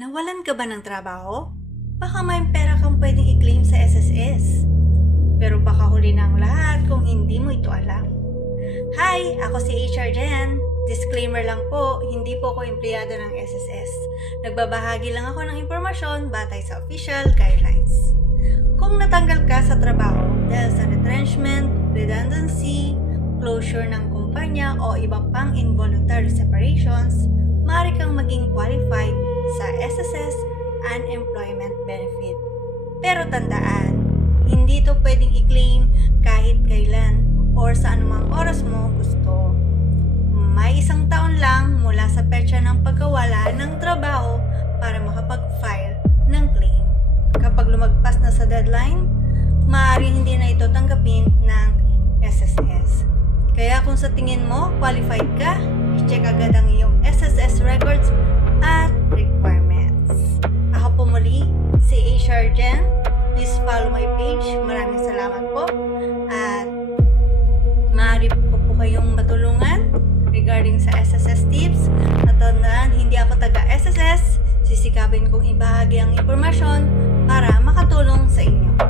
Nawalan ka ba ng trabaho? Baka may pera kang pwedeng i-claim sa SSS. Pero baka huli na ang lahat kung hindi mo ito alam. Hi! Ako si HR Jen. Disclaimer lang po, hindi po ako empleyado ng SSS. Nagbabahagi lang ako ng impormasyon batay sa official guidelines. Kung natanggal ka sa trabaho dahil sa retrenchment, redundancy, closure ng kumpanya o iba pang involuntary separations, maaari kang maging qualified sa SSS Unemployment Benefit. Pero tandaan, hindi ito pwedeng i-claim kahit kailan or sa anumang oras mo gusto. May 1 taon lang mula sa petsa ng pagkawala ng trabaho para makapag-file ng claim. Kapag lumagpas na sa deadline, maaaring hindi na ito tanggapin ng SSS. Kaya kung sa tingin mo qualified ka, i-check agad ang iyong SSS records at requirements. Ako po muli, si HR Jen. Please follow my page. Maraming salamat po. At maaari ko po kayong matulungan regarding sa SSS tips. At tandaan, hindi ako taga-SSS. Sisikapin kong ibahagi ang impormasyon para makatulong sa inyo.